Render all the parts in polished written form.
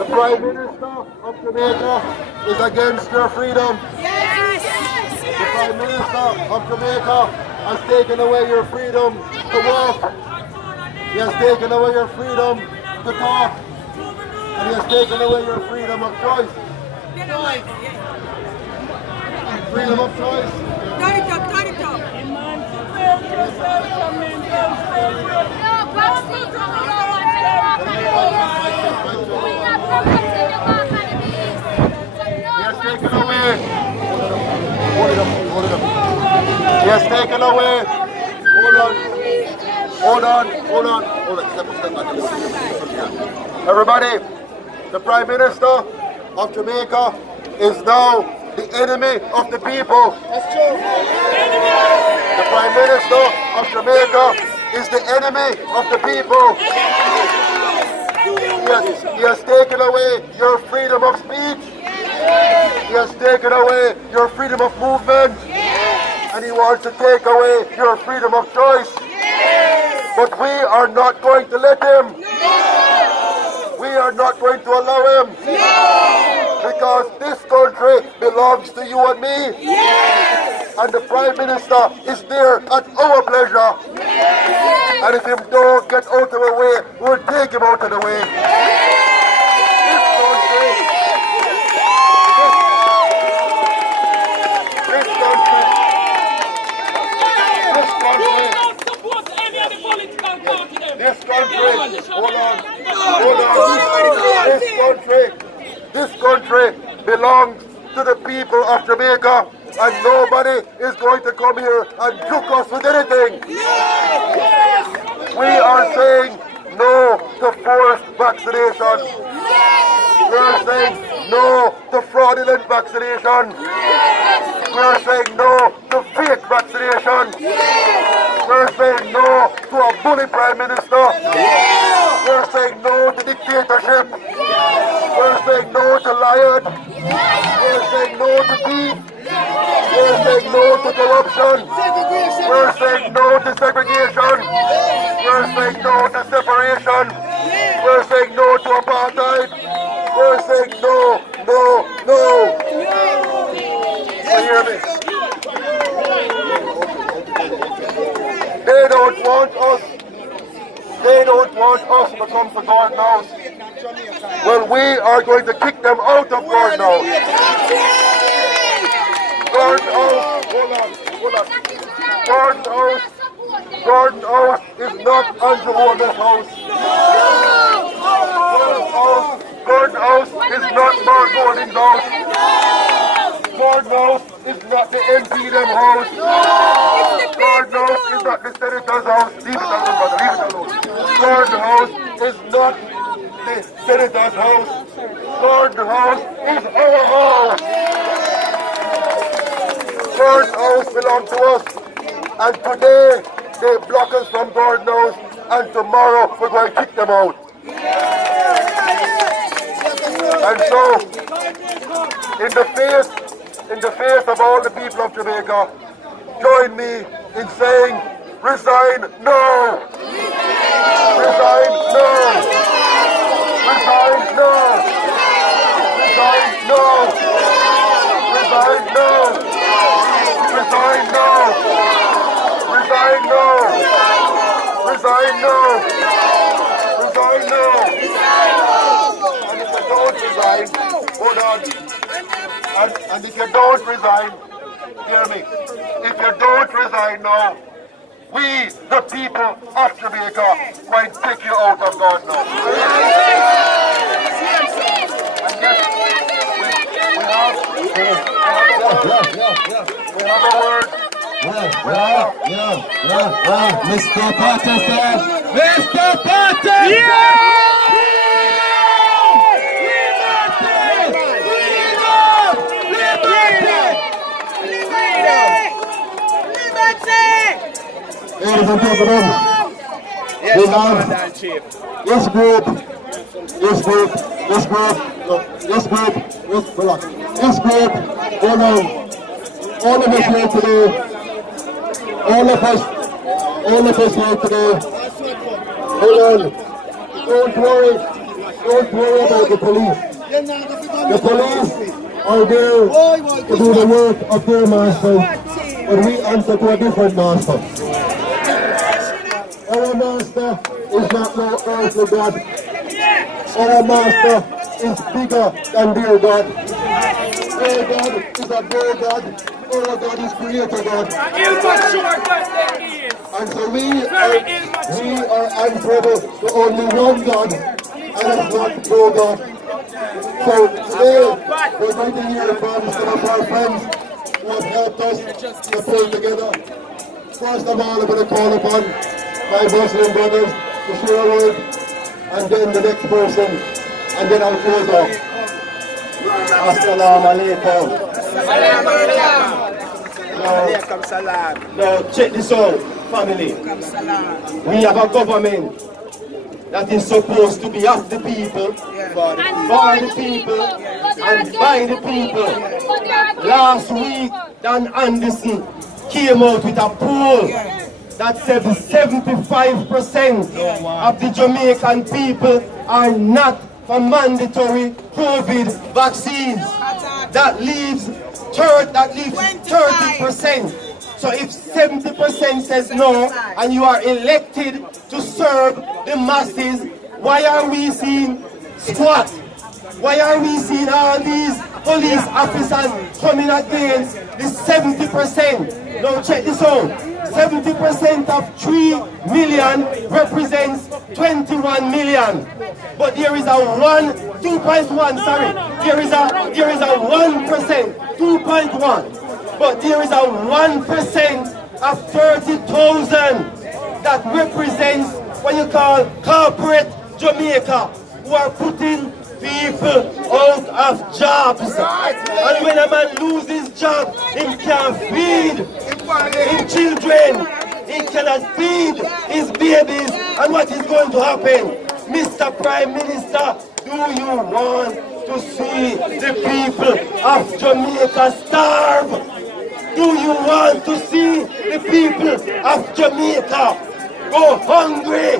The Prime Minister of Jamaica is against your freedom. The Prime Minister of Jamaica has taken away your freedom to walk. He has taken away your freedom to talk. And he has taken away your freedom of choice. Freedom of choice. Turn it up, turn it up. He has taken away. Hold on. Everybody, the Prime Minister of Jamaica is now the enemy of the people. That's true. The Prime Minister of Jamaica is the enemy of the people. He has taken away your freedom of speech. He has taken away your freedom of movement. And he wants to take away your freedom of choice. But we are not going to let him. We are not going to allow him. Because this country belongs to you and me. And the Prime Minister is there at our pleasure. And if he don't get out of the way, we'll take him out of the way. This country belongs to the people of Jamaica, and nobody is going to come here and juke us with anything. We are saying no to forced vaccination. We are saying no to fraudulent vaccination. We are saying no to fake vaccination. We are saying no to a bully Prime Minister. We are saying no to dictatorship. We are saying no to lion. We are saying no to thief. We are saying no to corruption. We are saying no to segregation. We are saying no to separation. We are saying no to apartheid. We are saying no. You hear me? They don't want us. They don't want us to come to Gordon House. Well, we are going to kick them out of Gordon House. Gordon House, hold on. Gordon House is not Andrew Warner's house. Gordon House is not Mark Gordon's house. Gordon House is not the MP them house. Gordon House is not the Senator's house. Leave it alone, brother. Leave it alone. Gordon House is not the Senator's house. Gordon House is our house. Gordon House belongs to us. And today they block us from Gordon House, and tomorrow we're going to kick them out. And so, in the face of all the people of Jamaica, join me in saying, resign no! Resign no! Resign no! Resign no! Resign no! Resign no! Resign no! Resign no! Resign no! And if you don't resign, hold on. And if you don't resign, hear me, if you don't resign now, we, the people of Jamaica, going to take you out of God now. We have a word. Mr. Patterson! Mr. Patterson! Ladies and gentlemen, we have this group, all of us here today, all of us here today. Hold on, don't worry about the police. The police are there to do the work of their masters, but we answer to a different master. Our master is not no earthly God. Our master is bigger than their God. Their God is a great God. Our God is creator God. And so we are answerable to only one God, and it's not no God. So today, we're going to hear from some of our friends who have helped us to pull together. First of all, I'm going to call upon my Muslim brothers to share a word, and then the next person, and then I'll close off. Assalamu alaikum. Now check this out, family. We have a government that is supposed to be of the people, for the people, and by the people. Last week, Dan Anderson came out with a poll that said 75% of the Jamaican people are not for mandatory COVID vaccines. That leaves 30%. So if 70% says no, and you are elected to serve the masses, why are we seeing squat? Why are we seeing all these police officers coming against the 70%? Now check this out. 70% of 3 million represents 21 million. But there is a 2.1, sorry. There is a 1%, 2.1. But there is a 1% of 30,000 that represents what you call corporate Jamaica, who are putting people out of jobs. And when a man loses job, he can't feed his children, he cannot feed his babies. And what is going to happen? Mr. Prime Minister, do you want to see the people of Jamaica starve? Do you want to see the people of Jamaica go hungry?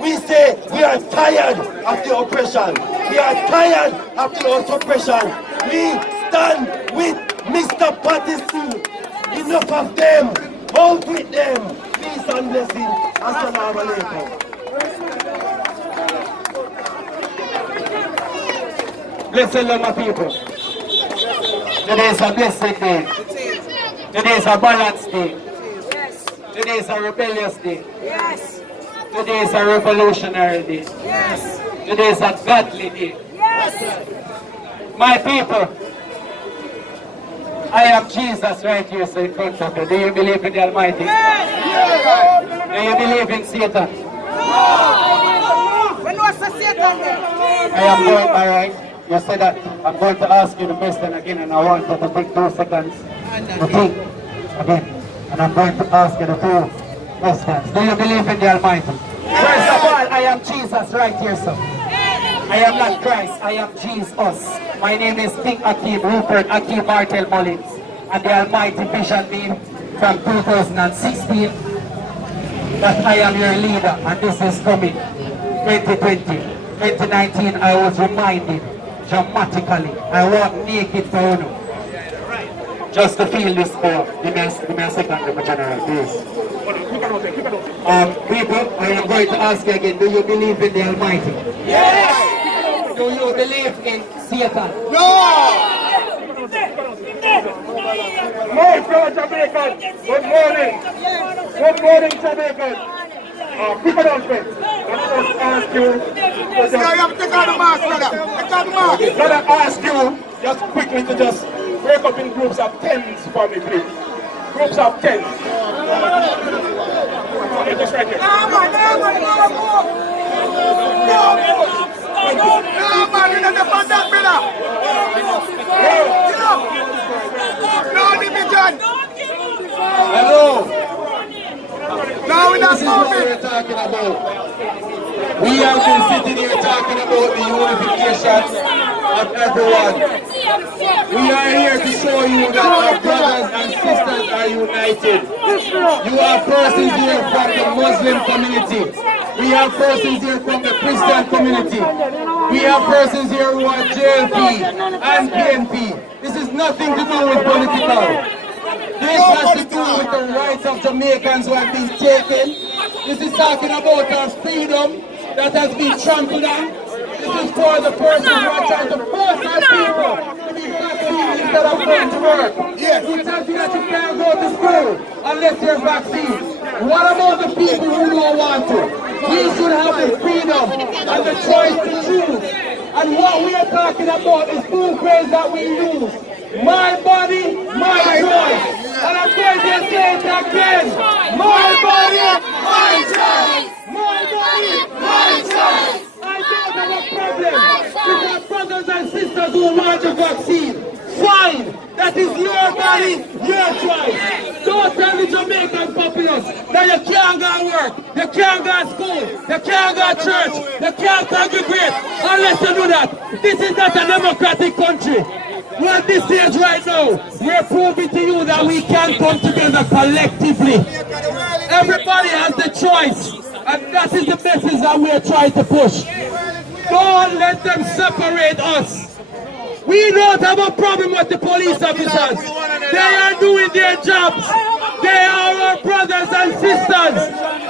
We say we are tired of the oppression. We are tired of the oppression. We stand with Mr. Patterson. Enough of them. Out with them. Peace and blessing. Assalamu alaikum. Blessed love my people. Today is a blessed day. Today is a balanced day. Yes. Today is a rebellious day. Yes. Today is a revolutionary day. Yes. Today is a godly day. Yes. My people, I am Jesus right here so in front of you. Do you believe in the Almighty? Yes. Do you believe in Satan? When was the Satan there? I am going, alright. You said that. I'm going to ask you the question again, and I want you to take 2 seconds to think again. And I'm going to ask you the 2 questions. Do you believe in the Almighty? First of all, I am Jesus right here, sir. I am not Christ, I am Jesus. My name is King Akeem Rupert Akeem Martel Mullins, and the Almighty visioned me from 2016 that I am your leader, and this is coming 2020. 2019, I was reminded dramatically, I walk naked for you, just to feel this power. Give me a second, my general, please. People, I am going to ask you again, do you believe in the Almighty? Yes! Do you believe in Satan? No! My fellow Jamaicans, good morning. Good morning, Jamaicans. Quick announcement. I'm going to ask you. Take out the mask, brother. Take out the mask. I'm going to ask you just quickly to just break up in groups of 10s for me, please. Groups of 10s. Okay, just right here. No, man, you're not the that brother. No division. Hello. No, we're not This is what we're talking about. We have been sitting here talking about the unification of everyone. We are here to show you that our brothers and sisters are united. You have persons here from the Muslim community. We have persons here from the Christian community. We have persons here who are JLP and PNP. This is nothing to do with political. This has to do with the rights of Jamaicans who have been taken. This is talking about our freedom that has been trampled on. This is for the persons who are trying to force our people to be vaccinated instead of going to work. Yes. We tell you that you can't go to school unless you're vaccinated. What about the people who don't want to? We should have the freedom and the choice to choose. And what we are talking about is two phrases that we use. My body, my choice. And I'm going to say it again. My body, my choice. My body, my choice. I don't have a problem with our brothers and sisters who want the vaccine. Fine. That is your body, your choice. Don't tell the Jamaican populace that you can't go to work, you can't go to school, you can't go to church, you can't congregate unless you do that. This is not a democratic country. We're at this stage right now. We're proving to you that we can come together collectively. Everybody has the choice, and that is the message that we're trying to push. Don't let them separate us. We don't have a problem with the police officers. They are doing their jobs. They are our brothers and sisters.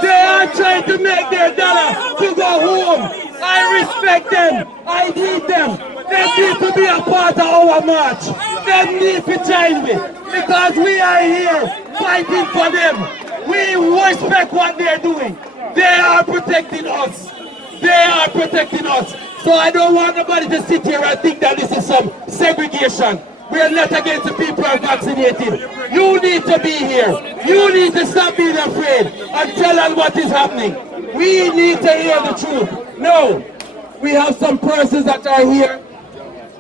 They are trying to make their dollar to go home. I respect them. I need them. They need to be a part of our march. They need to join me because we are here fighting for them. We respect what they are doing. They are protecting us. They are protecting us. So I don't want nobody to sit here and think that this is some segregation. We are not against the people who are vaccinated. You need to be here. You need to stop being afraid and tell us what is happening. We need to hear the truth. No, we have some persons that are here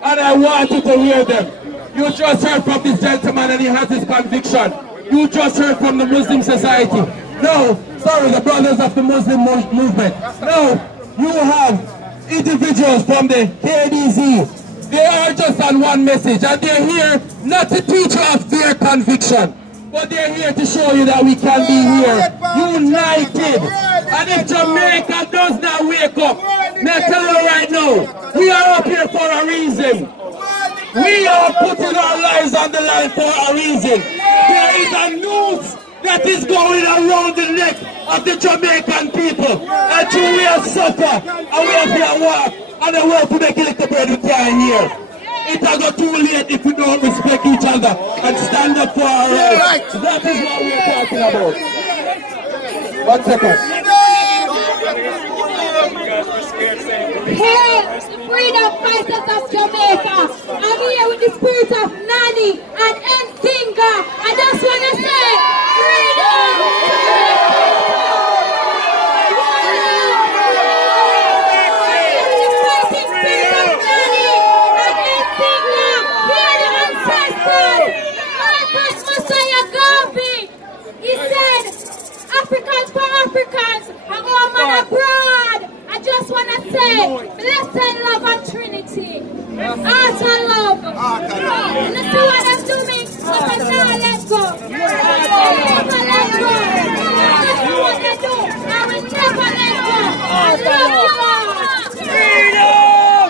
and I want you to hear them. You just heard from this gentleman and he has his conviction. You just heard from the Muslim society. No, sorry, the brothers of the Muslim movement. No, you have individuals from the KDZ. They are just on one message and they're here not to teach you of their conviction, but they're here to show you that we can be here united. And if Jamaica does not wake up, let's tell you right now, we are up here for a reason. We are putting our lives on the line for a reason. There is a noose that is going around the neck of the Jamaican people. And so we are suffer and we have to walk and the work to make a little bread we can't hear. It will go too late if we don't respect each other and stand up for our rights. That is what we are talking about. 1 second. Hail the freedom fighters of Jamaica. I'm here with the spirit of Nani and Ntinga. I just want to say, freedom! He said, Africans for Africans, and all man abroad. I just want to say, blessed love and Trinity. Art and love. And you see what I'm doing? I will never let go. I will never let go. That's what they do. I will never let go. I love you all. Freedom!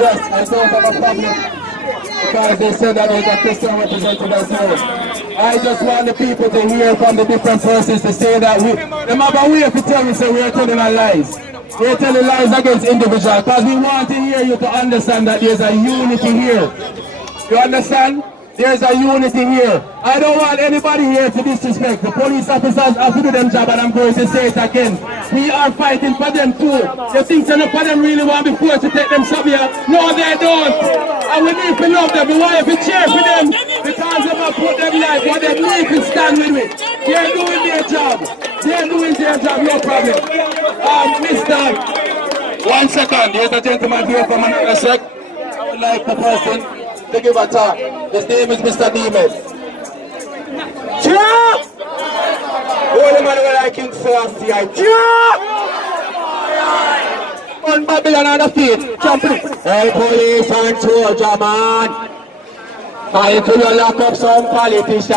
Yes, I don't have a problem. Because they said that there's a Christian represented as well. I just want the people to hear from the different persons to say that we, no matter where to tell me, say we are telling our lies. They're telling lies against individuals because we want to hear you to understand that there's a unity here. You understand? There's a unity here. I don't want anybody here to disrespect. The police officers have to do their job, and I'm going to say it again. We are fighting for them too. You think some of them really want to be forced to take them sub here? No, they don't. And we need to love them. We want to cheer for them because they have put them life. But they need to stand with it. They're doing their job. They're doing their job, no problem. Mr. 1 second. There's a gentleman here from another sec. I would like the person to give a talk. His name is Mr. Demas. Cheer! Holy man will like King Selassie. Cheer! On Babylon on the feet. Jumping. Hey, police and soldier man. Trying to lock up some politician.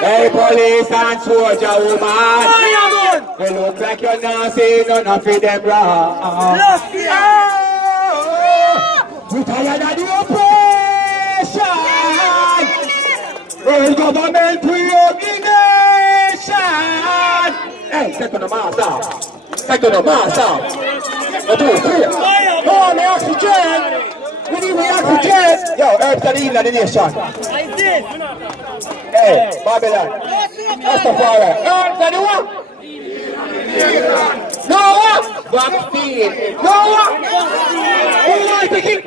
Hey, police and soldier woman. You look like you're not seeing none of them wrong. We tired of the oppression. World government re-organization. Hey, second the mass out. Second the mass out. 1, 2, 3. Oh, the oxygen. We need the oxygen. Yo, herbs are the healing of the nation. Hey, Babylon. That's the fire. Herbs are the what? No what? Vaccine. No what? Who wants to keep?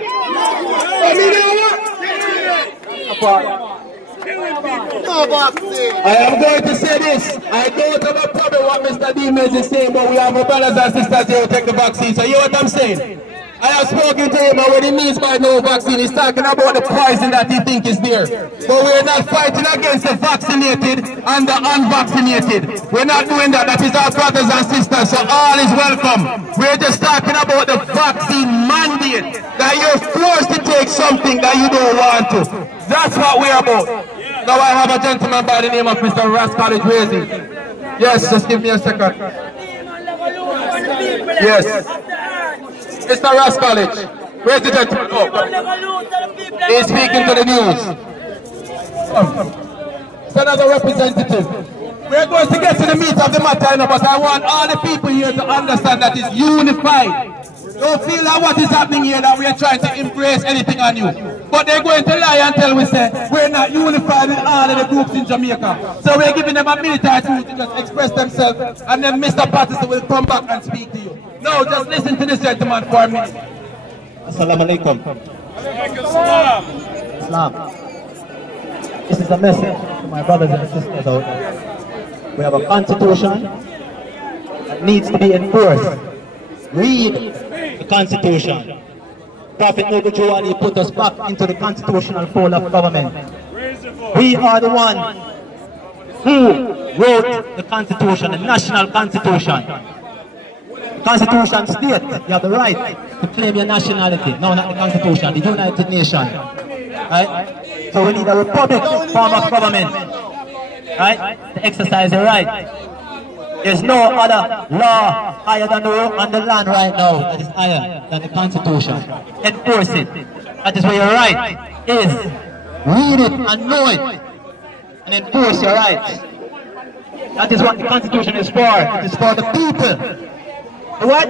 I am going to say this. I don't have a problem what Mr. Demas is saying, but we have our brothers and sisters here who take the vaccine. So you know what I'm saying? I have spoken to him, and what he means by no vaccine, he's talking about the poison that he thinks is there. But we're not fighting against the vaccinated and the unvaccinated. We're not doing that. That is our brothers and sisters, so all is welcome. We're just talking about the vaccine mandate, that you're forced to take something that you don't want to. That's what we're about. Now I have a gentleman by the name of Mr. Ras College raising. Yes, just give me a second. Yes. Mr. Ras College, where's the gentleman? Oh, he's speaking to the news. It's another representative. We're going to get to the meat of the matter, but I want all the people here to understand that it's unified. Don't feel like what is happening here that we are trying to embrace anything on you. But they're going to lie and tell we say we're not unified with all of the groups in Jamaica. So we're giving them a minute or two to just express themselves, and then Mr. Patterson will come back and speak to you. No, just listen to this gentleman for a minute. Assalamu alaikum. Islam. This is a message to my brothers and sisters out there. We have a constitution that needs to be enforced. Read the constitution. Prophet Noble Jawadi put us back into the constitutional fold of government. We are the one who wrote the constitution, the national constitution. The constitution states you have the right to claim your nationality. No, not the constitution, the United Nations. Right? So we need a republic form of government, right, to exercise the right. There's no other law higher than on the land right now that is higher than the Constitution. Enforce it. That is where your right is. Read it and know it. And enforce your rights. That is what the Constitution is for. It is for the people. What?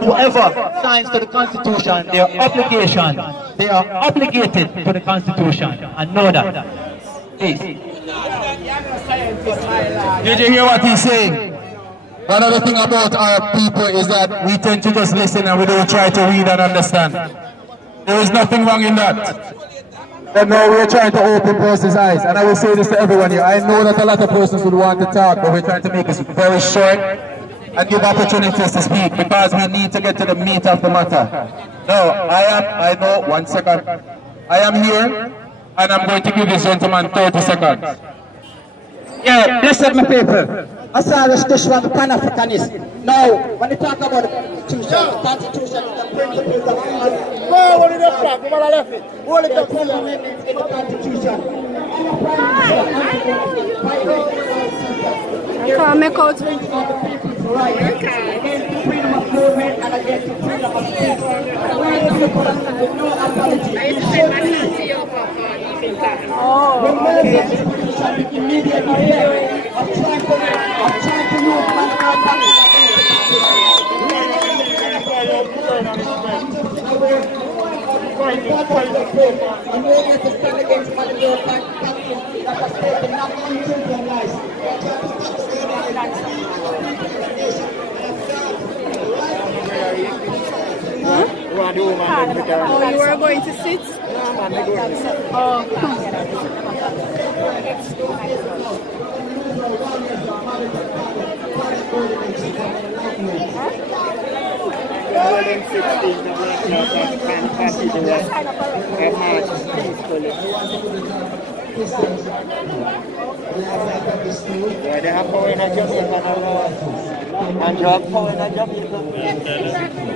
Whoever signs to the Constitution, they are obligated to the Constitution. And know that. Peace. Did you hear what he's saying? Another thing about our people is that we tend to just listen and we don't try to read and understand. There is nothing wrong in that. But now we're trying to open person's eyes, and I will say this to everyone here. I know that a lot of persons would want to talk, but we're trying to make this very short and give opportunities to speak because we need to get to the meat of the matter. Now, I know, 1 second. I am here, and I'm going to give this gentleman 30 seconds. Yeah, listen, my people. Asarish Dishwa, the Pan-Africanist. Now, when you talk about the Constitution is the principles of all. No, what is that? Come on, I left it. What is that? In the Constitution. I can't make out. Against the freedom of movement and against the freedom of speech. With no apology. Oh, okay. Immediately Oh, you are going to sit? Oh. They have power in a Jamaica and job power in a Jamaica.